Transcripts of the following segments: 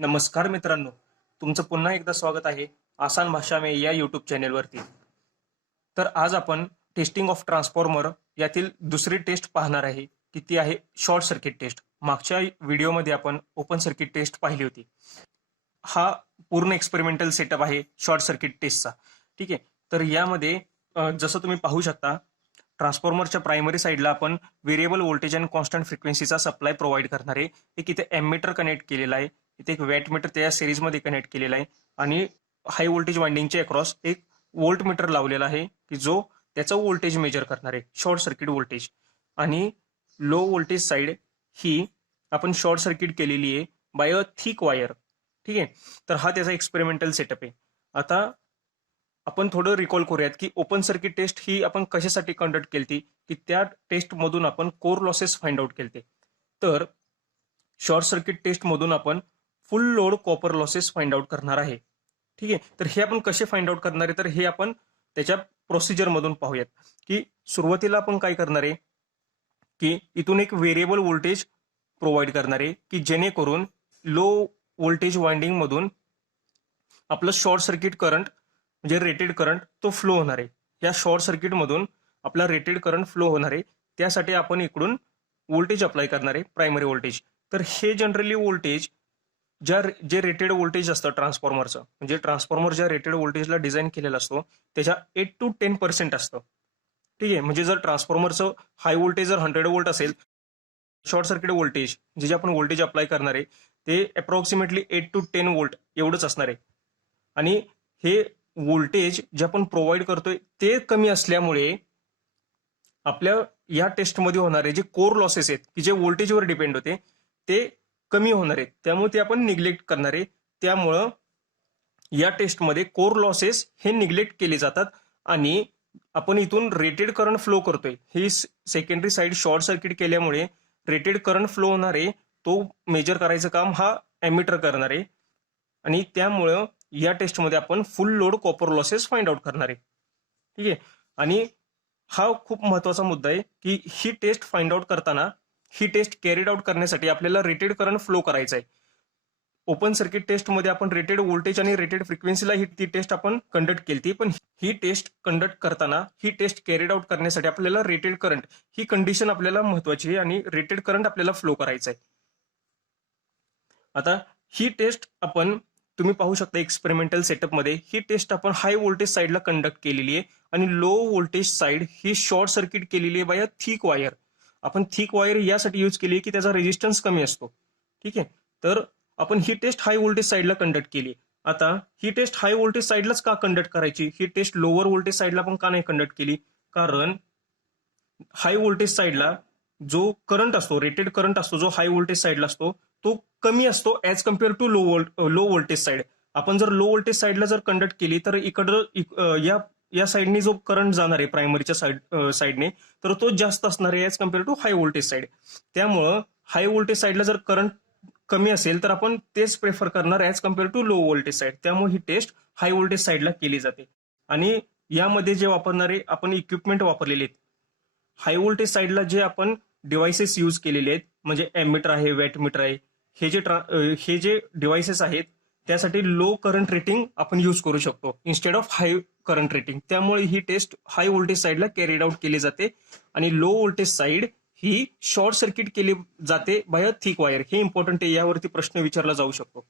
नमस्कार मित्रांनो, तुमचं पुन्हा एकदा स्वागत आहे आसान भाषा में या यूट्यूब चॅनेलवरती. तर आज आपण टेस्टिंग ऑफ ट्रान्सफॉर्मर यातील दुसरी टेस्ट पाहणार आहे की ती आहे शॉर्ट सर्किट टेस्ट. मागच्या व्हिडिओमध्ये आपण ओपन सर्किट टेस्ट पाहिली होती. हा पूर्ण एक्सपेरिमेंटल सेटअप आहे शॉर्ट सर्किट टेस्टचा. ठीक आहे, तर यामध्ये जसं तुम्ही पाहू शकता ट्रान्सफॉर्मरच्या प्रायमरी साईडला आपण व्हेरिएबल व्होल्टेज आणि कॉन्स्टंट फ्रिक्वेन्सीचा सप्लाय प्रोव्हाइड करणार आहे. एक इथे एममीटर कनेक्ट केलेला आहे, इथे एक वॅटमीटर त्या सिरीजमध्ये कनेक्ट केलेला आहे आणि हाय व्होल्टेज वाइंडिंगच्या अक्रॉस एक व्होल्ट मीटर लावलेला आहे की जो त्याचं व्होल्टेज मेजर करणार आहे, शॉर्ट सर्किट व्होल्टेज. आणि लो व्होल्टेज साईड ही आपण शॉर्ट सर्किट केलेली आहे बाय अ थिक वायर. ठीक आहे, तर हा त्याचा एक्सपेरिमेंटल सेटअप आहे. आता आपण थोडं रिकॉल करूयात की ओपन सर्किट टेस्ट ही आपण कशासाठी कंडक्ट केली की त्या टेस्टमधून आपण कोर लॉसेस फाइंड आउट केले. तर शॉर्ट सर्किट टेस्टमधून आपण फुल load copper losses find out करणार आहे. ठीक आहे, तर हे आपण कसे फाइंड आउट करणार आहे तर हे आपण त्याच्या प्रोसिजरमधून पाहूयात. की सुरुवातीला आपण काय करणार आहे की इथून एक व्हेरिएबल व्होल्टेज प्रोव्हाइड करणार आहे की जेणेकरून लो व्होल्टेज वाइंडिंग मधून आपलं शॉर्ट सर्किट करंट म्हणजे रेटेड करंट तो फ्लो होणार आहे. या शॉर्ट सर्किट मधून आपला रेटेड करंट फ्लो होणार आहे. त्यासाठी आपण इकडून व्होल्टेज अप्लाय करणार आहे, प्रायमरी व्होल्टेज. तर हे जनरली व्होल्टेज जे रेटेड व्होल्टेज असतं ट्रान्सफॉर्मरचं, म्हणजे ट्रान्सफॉर्मर ज्या रेटेड व्होल्टेजला डिझाईन केलेला असतो त्याच्या 8 to 10% असतं. ठीक आहे, म्हणजे जर ट्रान्सफॉर्मरचं हाय व्होल्टेज जर 100 व्होल्ट असेल, शॉर्ट सर्किट व्होल्टेज जे आपण व्होल्टेज अप्लाय करणार आहे ते अप्रॉक्सिमेटली 8 to 10 व्होल्ट एवढंच असणार आहे. आणि हे व्होल्टेज जे आपण प्रोव्हाइड करतोय ते कमी असल्यामुळे आपल्या या टेस्टमध्ये होणारे जे कोर लॉसेस आहेत की जे व्होल्टेजवर डिपेंड होते ते कमी होणार आहेत, त्यामुळे ते आपण निग्लेक्ट करणार आहे. त्यामुळं या टेस्टमध्ये कोर लॉसेस हे निग्लेक्ट केले जातात आणि आपण इथून रेटेड करंट फ्लो करतोय. ही सेकंडरी साईड शॉर्ट सर्किट केल्यामुळे रेटेड करंट फ्लो होणार आहे तो मेजर करायचं काम हा एमिटर करणार आहे. आणि त्यामुळं या टेस्टमध्ये आपण फुल load copper losses find out करणार आहे. ठीक आहे, आणि हा खूप महत्वाचा मुद्दा आहे की ही टेस्ट फाइंड आउट करताना ही टेस्ट कॅरीड आउट करण्यासाठी आपल्याला रेटेड करंट फ्लो करायचा आहे. ओपन सर्किट टेस्टमध्ये आपण रेटेड व्होल्टेज आणि रेटेड फ्रिक्वेन्सीला ती टेस्ट आपण कंडक्ट केली, पण ही टेस्ट कंडक्ट करताना ही टेस्ट कॅरीड आउट करण्यासाठी आपल्याला रेटेड करंट ही कंडिशन आपल्याला महत्वाची आहे आणि रेटेड करंट आपल्याला फ्लो करायचा आहे. आता ही टेस्ट आपण तुम्ही पाहू शकता एक्सपेरिमेंटल सेटअपमध्ये ही टेस्ट आपण हाय व्होल्टेज साईडला कंडक्ट केलेली आहे आणि लो व्होल्टेज साईड ही शॉर्ट सर्किट केलेली आहे बाय अ थिक वायर. आपण थिक वायर यासाठी यूज केली की त्याचा रेजिस्टन्स कमी असतो. ठीक आहे, तर आपण ही टेस्ट हाय व्होल्टेज साईडला कंडक्ट केली. आता ही टेस्ट हाय व्होल्टेज साईडलाच का कंडक्ट करायची, ही टेस्ट लोअर व्होल्टेज साईडला पण का नाही कंडक्ट केली, कारण हाय व्होल्टेज साईडला जो करंट असतो, रेटेड करंट असतो जो हाय व्होल्टेज साईडला असतो तो कमी असतो as compare to low voltage side. आपण जर लो व्होल्टेज साईडला जर कंडक्ट केली तर इकडं या साईडने जो करंट जाणार आहे प्रायमरीच्या साईडने तर तो जास्त असणार आहे as compare to high voltage side. त्यामुळं हाय व्होल्टेज साईडला जर करंट कमी असेल तर आपण तेच प्रेफर करणार as compare to low voltage side. त्यामुळे ही टेस्ट हाय व्होल्टेज साईडला केली जाते. आणि यामध्ये जे वापरणारे आपण इक्विपमेंट वापरलेले आहेत, हाय व्होल्टेज साईडला जे आपण डिव्हाइसेस यूज केलेले आहेत म्हणजे एममीटर आहे, वॅटमीटर आहे, हे जे डिव्हाइसेस आहेत त्यासाठी लो करंट रेटिंग आपण यूज करू शकतो instead of high current rating. त्यामुळे ही टेस्ट हाय व्होल्टेज साईडला कॅरीड आउट केली जाते आणि लो व्होल्टेज साईड ही शॉर्ट सर्किट केली जाते बाय अ थिक वायर. हे इम्पॉर्टंट आहे, यावरती प्रश्न विचारला जाऊ शकतो.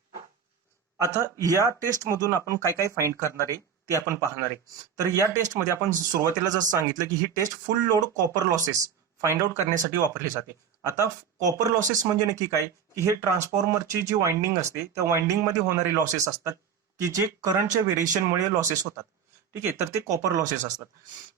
आता या टेस्ट मधून आपण काय काय फाइंड करणार आहे ते आपण पाहणार आहे. तर या टेस्टमध्ये आपण सुरुवातीला जसं सांगितलं की ही test full load copper losses find out करण्यासाठी वापरली जाते. आता कॉपर लॉसेस म्हणजे नक्की काय की हे ट्रान्सफॉर्मरची जी वाइंडिंग असते त्या वाइंडिंग मध्ये होणारे लॉसेस असतात की जे करंटच्या व्हेरिएशनमुळे लॉसेस होतात. ठीक आहे, तर ते कॉपर लॉसेस असतात.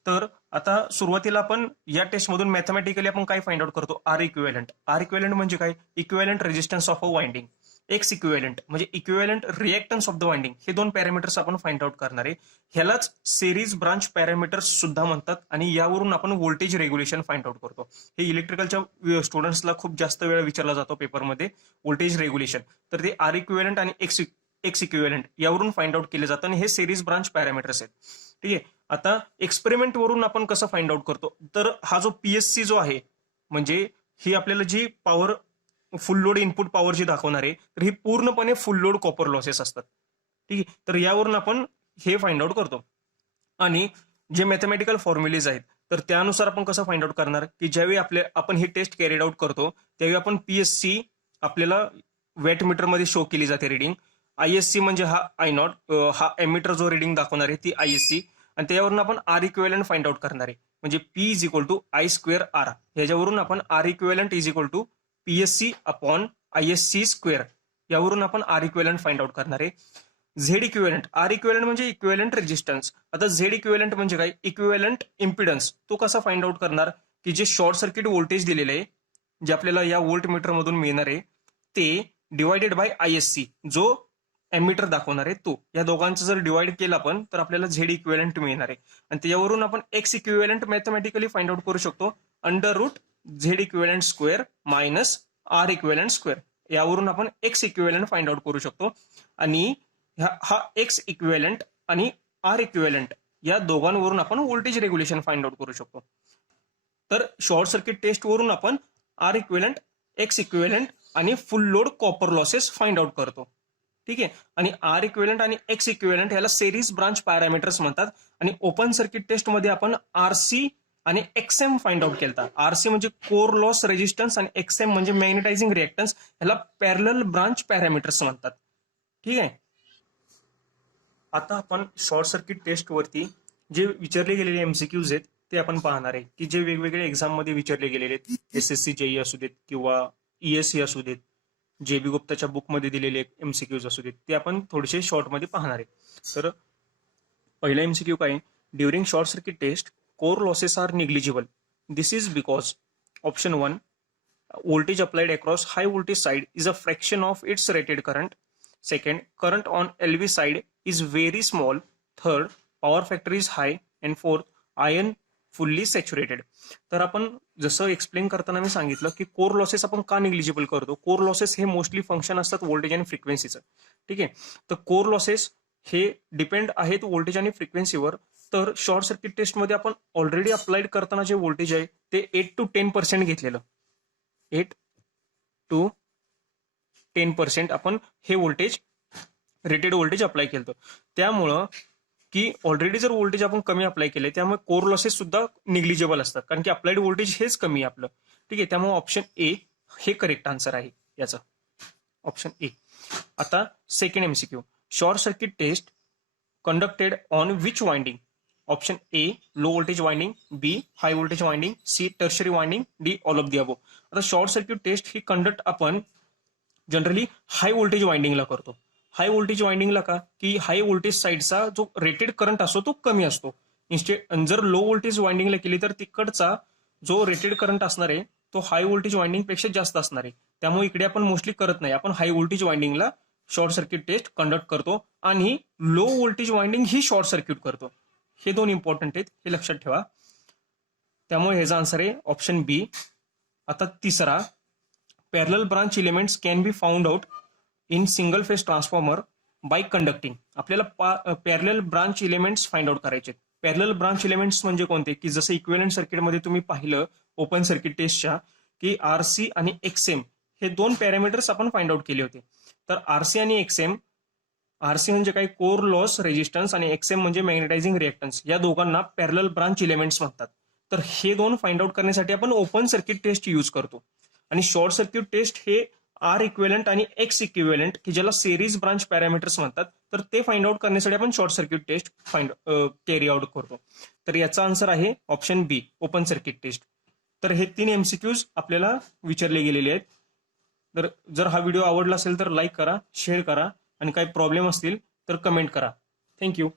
तर आता सुरुवातीला आपण या टेस्टमधून मॅथमॅटिकली आपण काय फाइंड आउट करतो, आर इक्विव्हॅलंट. आर इक्विव्हॅलंट म्हणजे काय, equivalent resistance of a winding. X equivalent म्हणजे equivalent reactance of the winding. हे दोन पॅरामीटर्स आपण फाइंड आउट करणार आहे. ह्यालाच सिरीज ब्रांच पॅरामीटर्स सुद्धा म्हणतात आणि यावरून आपण व्होल्टेज रेग्युलेशन फाइंड आउट करतो. हे इलेक्ट्रिकलच्या स्टुडंट्सला खूप जास्त वेळा विचारला जातो पेपरमध्ये, व्होल्टेज रेग्युलेशन. तर ते आर इक्विव्हॅलंट आणि एक्स इक्विव्हॅलंट यावरून फाइंड आउट केले जातं आणि हे सिरीज ब्रांच पॅरामीटर्स आहेत. ठीक आहे, आता एक्सपेरिमेंट वरून आपण कसं फाइंड आउट करतो तर हा जो पीएससी जो आहे म्हणजे ही आपल्याला जी power full load input power जी दाखवणार आहे तर ही पूर्णपणे फुल लोड कॉपर लॉसेस असतात. ठीक आहे, तर यावरून आपण हे फाइंड आउट करतो. आणि जे मॅथमॅटिकल फॉर्म्युलेज आहेत तर त्यानुसार आपण कसं फाइंड आउट करणार की ज्यावेळी आपण ही टेस्ट कॅरीड आउट करतो त्यावेळी आपण पीएससी आपल्याला वॅट मीटरमध्ये शो केली जाते रिडिंग. आयएससी म्हणजे हा आय नॉट, हा एमीटर जो रिडिंग दाखवणार आहे ती आयएससी, आणि त्यावरून आपण आर इक्विव्हॅलंट फाइंड आउट करणार आहे. म्हणजे P is equal to I square R, ह्याच्यावरून आपण R equivalent is equal to PSC upon ISC square, यावरून आपण आर इक्विव्हॅलंट फाइंड आउट करणार आहे. झेड इक्विव्हॅलंट, आर इक्विव्हॅलंट म्हणजे इक्विव्हॅलंट रेजिस्टन्स. आता झेड इक्विव्हॅलंट म्हणजे काय, इक्विव्हॅलंट इम्पिडन्स. तो कसा फाइंड आउट करणार की जे शॉर्ट सर्किट व्होल्टेज दिलेले आहे जे आपल्याला या व्होल्ट मीटर मधून मिळणार आहे ते डिवायडेड बाय आयएससी जो एमीटर दाखवणार आहे तो, या दोघांचं जर डिवाइड केलं आपण तर आपल्याला झेड इक्विव्हॅलंट मिळणार आहे. आणि त्याच्यावरून आपण X equivalent mathematically find out करू शकतो, under root Z equivalent square minus R equivalent square, यावरून आपण एक्स इक्विव्हॅलंट फाइंड आउट करू शकतो. आणि हा एक्स इक्विव्हॅलंट आणि आर इक्विव्हॅलंट या दोघांवरून आपण व्होल्टेज रेग्युलेशन फाइंड आउट करू शकतो. तर शॉर्ट सर्किट टेस्ट वरून आपण आर इक्विव्हॅलंट, एक्स इक्विव्हॅलंट आणि फुल load copper losses find out करतो. ठीक आहे, आणि आर इक्विव्हॅलंट आणि एक्स इक्विव्हॅलंट याला सेरीज ब्रांच पॅरामीटर्स म्हणतात. आणि ओपन सर्किट टेस्ट मध्ये आपण आरसी आणि एक्सएम फाइंड आउट केला. आरसी म्हणजे कोर लॉस रेजिस्टन्स आणि एक्सएम म्हणजे मॅग्नेटायझिंग रिएक्टन्स, याला पॅरलल ब्रांच पॅरामीटर्स म्हणतात. ठीक आहे, आता आपण शॉर्ट सर्किट टेस्ट वरती जे विचारले गेलेले एमसीक्यूज आहेत ते आपण पाहणार आहे की जे वेगवेगळे एक्झाम मध्ये विचारले गेलेले आहेत, एसएससी जेई असू देत किंवा ईएससी असू देत, जेबी गुप्ताच्या बुकमध्ये दिलेले एमसीक्यूज असू देत, ते आपण थोडेसे शॉर्ट मध्ये पाहणार आहे. तर पहिला एमसीक्यू काय, during short circuit test core losses are negligible. This is because option 1 voltage applied across high voltage side is a fraction of its rated current. Second, current on LV side is very small. Third, power factor is high. And fourth, iron fully saturated. तर आपण जसं explain करताना मी सांगितलं की core losses आपण का negligible करतो. Core losses हे मोस्टली फंक्शन असतात व्होल्टेज आणि फ्रिक्वेन्सीचं. ठीक आहे, तर कोर लॉसेस हे डिपेंड आहेत व्होल्टेज आणि फ्रिक्वेन्सीवर. तर शॉर्ट सर्किट टेस्टमध्ये आपण ऑलरेडी अप्लाइड करताना जे व्होल्टेज आहे ते 8 to 10% घेतलेलं. 8 to 10% आपण हे व्होल्टेज, रेटेड व्होल्टेज अप्लाय केलं. त्यामुळं की ऑलरेडी जर व्होल्टेज आपण कमी अप्लाय केले त्यामुळे कोर लॉसेस सुद्धा निग्लिजिबल असतात, कारण की अप्लाइड व्होल्टेज हेच कमी आहे आपलं. ठीक आहे, त्यामुळे ऑप्शन ए हे करेक्ट आन्सर आहे याचा, ऑप्शन ए. आता second MCQ, short circuit test conducted on which winding. Option A low voltage winding, B high voltage winding, C tertiary winding, D all of the above. आता short circuit test ही conduct आपण generally high voltage वाइंडिंगला करतो. High voltage वाइंडिंगला का, की high voltage साईडचा जो rated current असतो तो कमी असतो. इन्स्टेड जर लो व्होल्टेज वाइंडिंगला केली तर तिकडचा जो रेटेड करंट असणार आहे तो हाय व्होल्टेज वाइंडिंग पेक्षा जास्त असणार आहे. त्यामुळे इकडे आपण मोस्टली करत नाही, आपण हाय व्होल्टेज वाइंडिंगला शॉर्ट सर्किट टेस्ट कंडक्ट करतो आणि लो व्होल्टेज वाइंडिंग ही शॉर्ट सर्किट करतो. हे दोन इम्पॉर्टंट आहेत, हे लक्षात ठेवा. त्यामुळे ह्याचा आन्सर आहे ऑप्शन बी. आता तिसरा, parallel branch elements can be found out in single phase transformer by conducting. आपल्याला parallel branch elements find out करायचे. पॅरलल ब्रांच एलिमेंट्स म्हणजे कोणते, की जसं इक्विव्हॅलंट सर्किटमध्ये तुम्ही पाहिलं ओपन सर्किट टेस्टच्या की आरसी आणि एक्सएम हे दोन पॅरामीटर्स आपण फाइंड आउट केले होते. तर आरसी आणि एक्सएम, आरसी म्हणजे काय, कोर लॉस रेजिस्टन्स, आणि एक्सएम म्हणजे मॅग्नेटायझिंग रिएक्टन्स, या दोघांना पॅरलल ब्रांच एलिमेंट्स म्हणतात. तर हे दोन फाइंड आउट करण्यासाठी आपण ओपन सर्किट टेस्ट यूज करतो. आणि शॉर्ट सर्किट टेस्ट हे आर इक्विव्हॅलंट आणि एक्स इक्विव्हॅलंट की ज्याला सेरीज ब्रांच पॅरामीटर्स म्हणतात, तर ते फाइंड आउट करण्यासाठी आपण short circuit test carry out करतो. तर याचा आन्सर आहे option B, open circuit test. तर हे 3 एमसीक्यूज आपल्याला विचारले गेलेले आहेत. तर जर हा व्हिडिओ आवडला असेल तर लाईक करा, शेअर करा, आणि काही प्रॉब्लेम असतील तर कमेंट करा. थँक्यू.